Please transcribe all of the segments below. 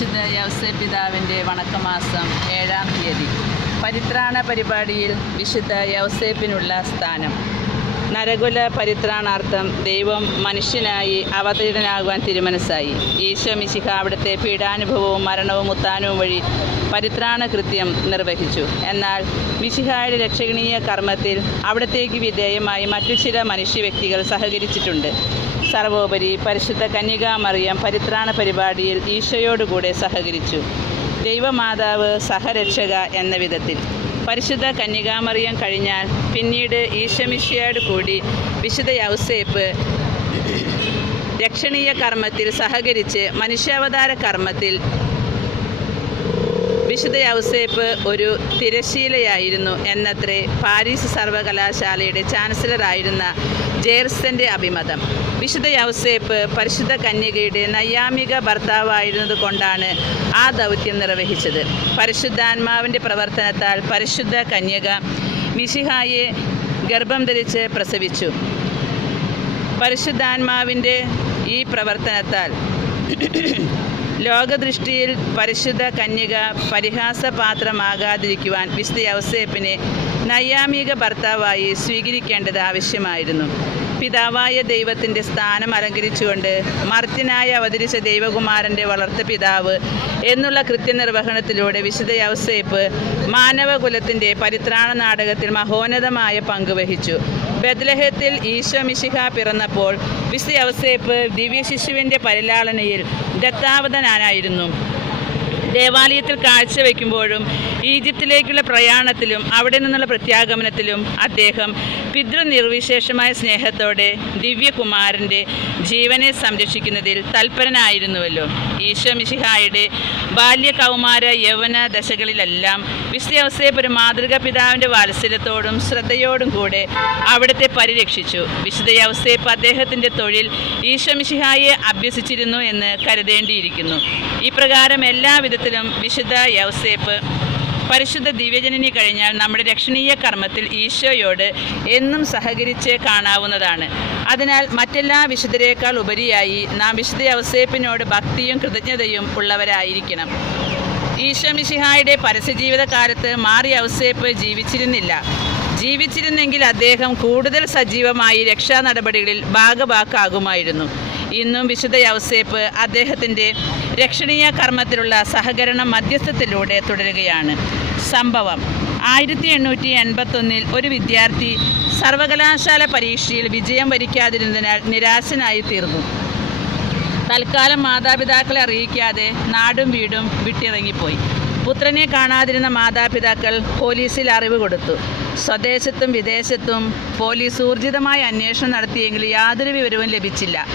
വിശുദ്ധ യവസെ പിതാവിന്റെ വണക്കമാസം ഏഴാം തീയതി. പരിത്രാണ പരിപാടിയിൽ വിശുദ്ധ യവസേപ്പിനുള്ള സ്ഥാനം. നരകുല പരിത്രാണാർത്ഥം ദൈവം മനുഷ്യനായി അവതീർണനാകുവാൻ തിരുമനസ്സായി. ഈശോ മിശിഹ അവിടുത്തെ പീഡാനുഭവവും മരണവും ഉത്താനവും വഴി പരിത്രാണ കൃത്യം നിർവഹിച്ചു. എന്നാൽ മിശിഹായുടെ രക്ഷകണീയ കർമ്മത്തിൽ അവിടത്തേക്ക് വിധേയമായി മറ്റു ചില മനുഷ്യ വ്യക്തികൾ സഹകരിച്ചിട്ടുണ്ട്. സർവോപരി പരിശുദ്ധ കന്യകാമറിയം പരിത്രാണ പരിപാടിയിൽ ഈശോയോടുകൂടെ സഹകരിച്ചു. ദൈവമാതാവ് സഹരക്ഷക എന്ന വിധത്തിൽ. പരിശുദ്ധ കന്യകാമറിയം കഴിഞ്ഞാൽ പിന്നീട് ഈശോമിശിയോട് കൂടി വിശുദ്ധ യൗസേപ്പ് രക്ഷണീയ കർമ്മത്തിൽ സഹകരിച്ച് മനുഷ്യാവതാര കർമ്മത്തിൽ വിശുദ്ധ യൗസേപ്പ് ഒരു തിരശീലയായിരുന്നു എന്നത്രേ പാരീസ് സർവകലാശാലയുടെ ചാൻസലറായിരുന്ന ജേർസന്റെ അഭിമതം. വിശുദ്ധ യൗസേപ്പ് പരിശുദ്ധ കന്യകയുടെ നൈയാമിക ഭർത്താവായിരുന്നത് കൊണ്ടാണ് ആ ദൗത്യം നിർവഹിച്ചത്. പരിശുദ്ധാത്മാവിന്റെ പ്രവർത്തനത്താൽ പരിശുദ്ധ കന്യക മിശിഹായെ ഗർഭം ധരിച്ച് പ്രസവിച്ചു. പരിശുദ്ധാത്മാവിന്റെ ഈ പ്രവർത്തനത്താൽ ലോകദൃഷ്ടിയിൽ പരിശുദ്ധ കന്യക പരിഹാസപാത്രമാകാതിരിക്കുവാൻ വിശുദ്ധ യൗസേപ്പിനെ നൈയാമിക ഭർത്താവായി സ്വീകരിക്കേണ്ടത് ആവശ്യമായിരുന്നു. പിതാവായ ദൈവത്തിന്റെ സ്ഥാനം അലങ്കരിച്ചുകൊണ്ട് മർത്യനായി അവതരിച്ച ദൈവകുമാരന്റെ വളർത്ത പിതാവ് എന്നുള്ള കൃത്യനിർവഹണത്തിലൂടെ വിശുദ്ധ യൗസേപ്പ് മാനവകുലത്തിന്റെ പരിത്രാണ നാടകത്തിൽ മഹോന്നതമായ പങ്കുവഹിച്ചു ബദ്ലഹത്തിൽ ഈശോ മിശിഹ പിറന്നപ്പോൾ വിശുദ്ധ യൗസേപ്പ് ദിവ്യശിശുവിന്റെ പരിലാളനയിൽ ദത്താവതനായിരുന്നു ദേവാലയത്തിൽ കാഴ്ചവെക്കുമ്പോഴും ഈജിപ്തിലേക്കുള്ള പ്രയാണത്തിലും അവിടെ നിന്നുള്ള പ്രത്യാഗമനത്തിലും അദ്ദേഹം പിതൃനിർവിശേഷമായ സ്നേഹത്തോടെ ദിവ്യകുമാരന്റെ ജീവനെ സംരക്ഷിക്കുന്നതിൽ തൽപരനായിരുന്നുവല്ലോ. ഈശോ മിശിഹായുടെ ബാല്യകൗമാര യൗവന ദശകളിലെല്ലാം വിശ്വസേപ്പ് ഒരു മാതൃക പിതാവിന്റെ വാത്സല്യത്തോടും ശ്രദ്ധയോടും കൂടെ അവിടുത്തെ പരിരക്ഷിച്ചു. വിശുദ്ധ യൗസേപ്പ് അദ്ദേഹത്തിന്റെ തൊഴിൽ ഈശ്വമിഷിഹായെ അഭ്യസിച്ചിരുന്നു എന്ന് കരുതേണ്ടിയിരിക്കുന്നു. ഇപ്രകാരം എല്ലാ വിധത്തിലും വിശുദ്ധ യൗസേപ്പ് പരിശുദ്ധ ദിവ്യജനനി കഴിഞ്ഞാൽ നമ്മുടെ രക്ഷണീയ കർമ്മത്തിൽ ഈശോയോട് എന്നും സഹകരിച്ച് കാണാവുന്നതാണ്. അതിനാൽ മറ്റെല്ലാ വിശുദ്ധരേക്കാൾ ഉപരിയായി നാം വിശുദ്ധ യവസേപ്പിനോട് ഭക്തിയും കൃതജ്ഞതയും ഉള്ളവരായിരിക്കണം. ഈശോ പരസ്യജീവിതകാലത്ത് പരസ്യജീവിത കാലത്ത് മാറി ഔസേപ്പ് ജീവിച്ചിരുന്നില്ല. ജീവിച്ചിരുന്നെങ്കിൽ അദ്ദേഹം കൂടുതൽ സജീവമായി രക്ഷാ നടപടികളിൽ ഭാഗഭാക്കാകുമായിരുന്നു ഇന്നും വിശുദ്ധ യൗസേപ്പ് അദ്ദേഹത്തിന്റെ രക്ഷണീയ കർമ്മത്തിലുള്ള സഹകരണം മധ്യസ്ഥത്തിലൂടെ തുടരുകയാണ്. സംഭവം ആയിരത്തി എണ്ണൂറ്റി എൺപത്തൊന്നിൽ ഒരു വിദ്യാർത്ഥി സർവകലാശാല പരീക്ഷയിൽ വിജയം വരിക്കാതിരുന്നതിനാൽ നിരാശനായി തീർന്നു തൽക്കാലം മാതാപിതാക്കളെ അറിയിക്കാതെ നാടും വീടും വിട്ടിറങ്ങിപ്പോയി. പുത്രനെ കാണാതിരുന്ന മാതാപിതാക്കൾ പോലീസിൽ അറിവ് കൊടുത്തു. സ്വദേശത്തും വിദേശത്തും പോലീസ് ഊർജിതമായ അന്വേഷണം നടത്തിയെങ്കിലും യാതൊരു വിവരവും ലഭിച്ചില്ല.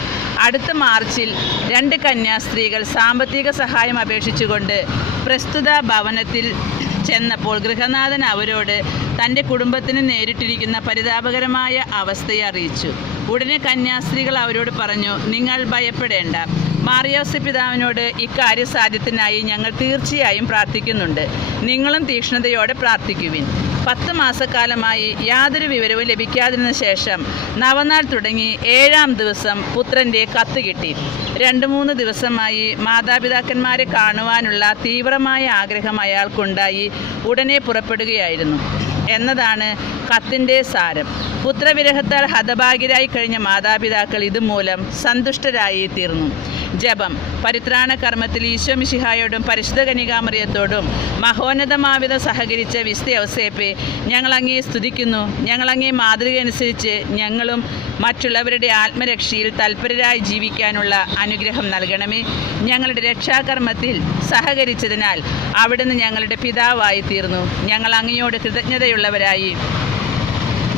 അടുത്ത മാർച്ചിൽ രണ്ട് കന്യാസ്ത്രീകൾ സാമ്പത്തിക സഹായം അപേക്ഷിച്ചുകൊണ്ട് പ്രസ്തുത ഭവനത്തിൽ ചെന്നപ്പോൾ ഗൃഹനാഥൻ അവരോട് തന്റെ കുടുംബത്തിന് നേരിട്ടിരിക്കുന്ന പരിതാപകരമായ അവസ്ഥയെ അറിയിച്ചു. ഉടനെ കന്യാസ്ത്രീകൾ അവരോട് പറഞ്ഞു നിങ്ങൾ ഭയപ്പെടേണ്ട. മാറിയോസ് പിതാവിനോട് ഇക്കാര്യ സാധ്യത്തിനായി ഞങ്ങൾ തീർച്ചയായും പ്രാർത്ഥിക്കുന്നുണ്ട്. നിങ്ങളും തീക്ഷ്ണതയോടെ പ്രാർത്ഥിക്കുവിൻ. പത്ത് മാസക്കാലമായി യാതൊരു വിവരവും ലഭിക്കാതിരുന്ന ശേഷം നവനാൾ തുടങ്ങി ഏഴാം ദിവസം പുത്രന്റെ കത്ത് കിട്ടി. രണ്ട് മൂന്ന് ദിവസമായി മാതാപിതാക്കന്മാരെ കാണുവാനുള്ള തീവ്രമായ ആഗ്രഹം അയാൾക്കുണ്ടായി. ഉടനെ പുറപ്പെടുകയായിരുന്നു. എന്നതാണ് കത്തിന്റെ സാരം. പുത്രവിരഹത്താൽ ഹതഭാഗ്യരായി കഴിഞ്ഞ മാതാപിതാക്കൾ ഇതുമൂലം സന്തുഷ്ടരായി തീർന്നു ജപം. പരിത്രാണ കർമ്മത്തിൽ ഈശോ മിശിഹായോടും പരിശുദ്ധ കനികാമറിയത്തോടും മഹോന്നതമാവിധ സഹകരിച്ച വിസ്തി അവസേപ്പെ ഞങ്ങൾ അങ്ങേ സ്തുതിക്കുന്നു. ഞങ്ങൾ അങ്ങേ മാതൃക അനുസരിച്ച് ഞങ്ങളും മറ്റുള്ളവരുടെ ആത്മരക്ഷയിൽ തൽപരരായി ജീവിക്കാനുള്ള അനുഗ്രഹം നൽകണമേ. ഞങ്ങളുടെ രക്ഷാകർമ്മത്തിൽ സഹകരിച്ചതിനാൽ അവിടുന്ന് ഞങ്ങളുടെ പിതാവായി തീർന്നു. ഞങ്ങൾ അങ്ങയോട് കൃതജ്ഞതയുള്ളവരായി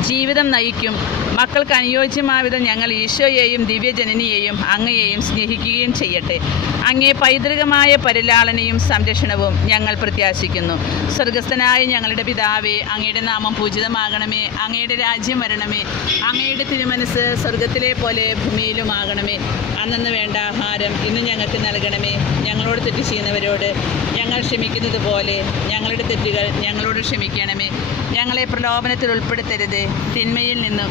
ജീവിതം നയിക്കും. മക്കൾക്ക് അനുയോജ്യമായ വിധം ഞങ്ങൾ ഈശോയെയും ദിവ്യജനനിയെയും അങ്ങയെയും സ്നേഹിക്കുകയും ചെയ്യട്ടെ. അങ്ങേ പൈതൃകമായ പരിലാളനയും സംരക്ഷണവും ഞങ്ങൾ പ്രത്യാശിക്കുന്നു. സ്വർഗസ്ഥനായ ഞങ്ങളുടെ പിതാവേ അങ്ങയുടെ നാമം പൂജിതമാകണമേ. അങ്ങയുടെ രാജ്യം വരണമേ. അങ്ങയുടെ തിരുമനസ് സ്വർഗത്തിലെ പോലെ ഭൂമിയിലുമാകണമേ. അന്നെന്ന് വേണ്ട ആഹാരം ഇന്ന് ഞങ്ങൾക്ക് നൽകണമേ. ഞങ്ങളോട് തെറ്റ് ചെയ്യുന്നവരോട് ഞങ്ങൾ ക്ഷമിക്കുന്നത് പോലെ ഞങ്ങളുടെ തെറ്റുകൾ ഞങ്ങളോട് ക്ഷമിക്കണമേ. ഞങ്ങളെ പ്രലോഭനത്തിൽ ഉൾപ്പെടുത്തരുത്. തിന്മയിൽ നിന്നും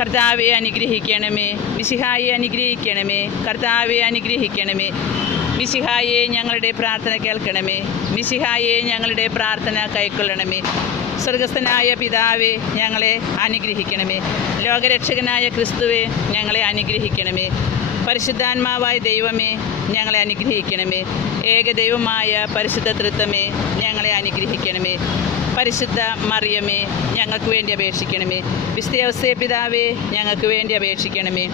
കർത്താവെ അനുഗ്രഹിക്കണമേ. വിശിഹായെ അനുഗ്രഹിക്കണമേ. കർത്താവെ അനുഗ്രഹിക്കണമേ. വിശിഹായെ ഞങ്ങളുടെ പ്രാർത്ഥന കേൾക്കണമേ. വിശിഹായെ ഞങ്ങളുടെ പ്രാർത്ഥന കൈക്കൊള്ളണമേ. സ്വർഗസ്ഥനായ പിതാവെ ഞങ്ങളെ അനുഗ്രഹിക്കണമേ. ലോകരക്ഷകനായ ക്രിസ്തുവെ ഞങ്ങളെ അനുഗ്രഹിക്കണമേ. പരിശുദ്ധാത്മാവായ ദൈവമേ ഞങ്ങളെ അനുഗ്രഹിക്കണമേ. ഏകദൈവമായ പരിശുദ്ധ തൃത്വമേ ഞങ്ങളെ അനുഗ്രഹിക്കണമേ. പരിശുദ്ധ മറിയമേ ഞങ്ങൾക്ക് വേണ്ടി അപേക്ഷിക്കണമേ. വിസ്തയവസേ പിതാവേ ഞങ്ങൾക്ക് വേണ്ടി അപേക്ഷിക്കണമേ.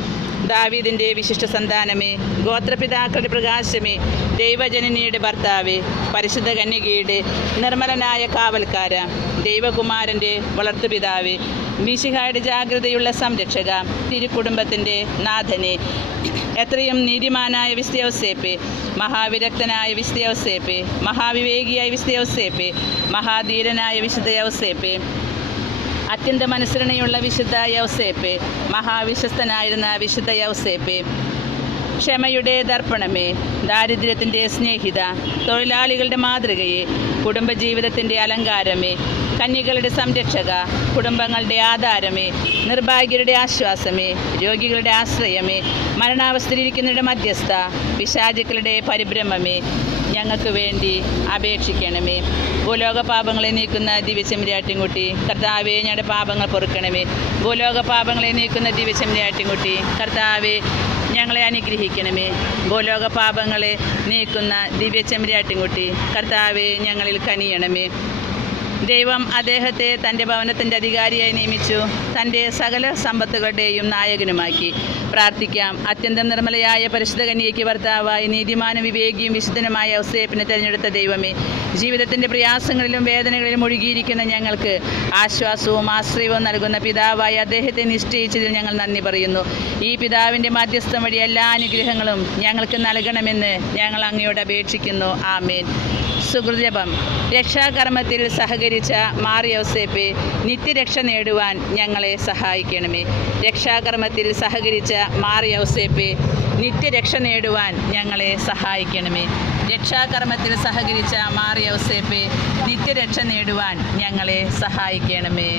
ദാവീദിന്റെ വിശിഷ്ട സന്താനമേ ഗോത്രപിതാക്കളുടെ പ്രകാശമേ ദൈവജനനിയുടെ ഭർത്താവേ പരിശുദ്ധ കന്യകയുടെ നിർമ്മലനായ കാവൽക്കാര ദൈവകുമാരന്റെ വളർത്തുപിതാവേ മീശിഹായുടെ ജാഗ്രതയുള്ള സംരക്ഷക തിരുക്കുടുംബത്തിന്റെ നാഥനെ. എത്രയും നീതിമാനായ വിസ്തയവസേപ്പെ മഹാവിരക്തനായ വിസ്തയവസേപ്പെ മഹാവിവേകിയായ വിസ്തയവസേപ്പെ മഹാധീരനായ വിശുദ്ധ യൗസേപ്പെ. അത്യന്ത മനസ്സരണയുള്ള വിശുദ്ധ യൗസേപ്പെ. മഹാവിശ്വസ്തനായിരുന്ന വിശുദ്ധ യൗസേപ്പെ. ക്ഷമയുടെ ദർപ്പണമേ. ദാരിദ്ര്യത്തിന്റെ സ്നേഹിത. തൊഴിലാളികളുടെ മാതൃകയെ. കുടുംബജീവിതത്തിന്റെ അലങ്കാരമേ. കന്യകളുടെ സംരക്ഷക. കുടുംബങ്ങളുടെ ആധാരമേ. നിർഭാഗ്യരുടെ ആശ്വാസമേ. രോഗികളുടെ ആശ്രയമേ. മരണാവസ്ഥയിലിരിക്കുന്നവരുടെ മധ്യസ്ഥ. പിശാചുക്കളുടെ പരിഭ്രമമേ. ഞങ്ങൾക്ക് വേണ്ടി അപേക്ഷിക്കണമേ. ഭൂലോക പാപങ്ങളെ നീക്കുന്ന ദിവ്യശമിരാട്ടിൻകുട്ടി കർത്താവെ ഞങ്ങളുടെ പാപങ്ങൾ പൊറുക്കണമേ. ഭൂലോക പാപങ്ങളെ നീക്കുന്ന ദിവ്യശമിരാട്ടിൻകുട്ടി കർത്താവെ ഞങ്ങളെ അനുഗ്രഹിക്കണമേ. ഭൂലോക പാപങ്ങളെ നീക്കുന്ന ദിവ്യചെമ്മരിയാട്ടിൻകുട്ടി കർത്താവെ ഞങ്ങളിൽ കനിയണമേ. ദൈവം അദ്ദേഹത്തെ തന്റെ ഭവനത്തിന്റെ അധികാരിയായി നിയമിച്ചു. തന്റെ സകല സമ്പത്തുകളുടെയും നായകനുമാക്കി. പ്രാർത്ഥിക്കാം. അത്യന്തം നിർമ്മലയായ പരിശുദ്ധ കന്യയ്ക്ക് ഭർത്താവായി നീതിമാനും വിവേകിയും വിശുദ്ധനുമായ ഔസേപ്പിനെ തിരഞ്ഞെടുത്ത ദൈവമേ ജീവിതത്തിന്റെ പ്രയാസങ്ങളിലും വേദനകളിലും ഒഴുകിയിരിക്കുന്ന ഞങ്ങൾക്ക് ആശ്വാസവും ആശ്രയവും നൽകുന്ന പിതാവായി അദ്ദേഹത്തെ നിശ്ചയിച്ചതിൽ ഞങ്ങൾ നന്ദി പറയുന്നു. ഈ പിതാവിന്റെ മാധ്യസ്ഥം വഴി എല്ലാ അനുഗ്രഹങ്ങളും ഞങ്ങൾക്ക് നൽകണമെന്ന് ഞങ്ങൾ അങ്ങയോട് അപേക്ഷിക്കുന്നു. ആമേൻ. സുഹൃജപം രക്ഷാകർമ്മത്തിൽ സഹകരിച്ച മാറിയോസേപ്പെ നിത്യരക്ഷ നേടുവാൻ ഞങ്ങളെ സഹായിക്കണമേ. രക്ഷാകർമ്മത്തിൽ സഹകരിച്ച മാറിയോസേപ്പെ നിത്യരക്ഷ നേടുവാൻ ഞങ്ങളെ സഹായിക്കണമേ. രക്ഷാകർമ്മത്തിൽ സഹകരിച്ച മാറിയോസേപ്പെ നിത്യരക്ഷ നേടുവാൻ ഞങ്ങളെ സഹായിക്കണമേ.